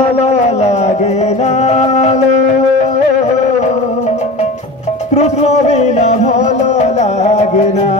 ভালো লাগে না কৃষ্ণ বিনা ভালো লাগে না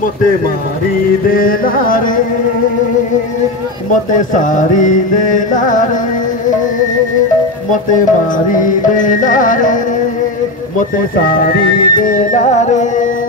मोते मारी देला रे मोते सारी देला रे मोते मारी देला रे मोते सारी देला रे।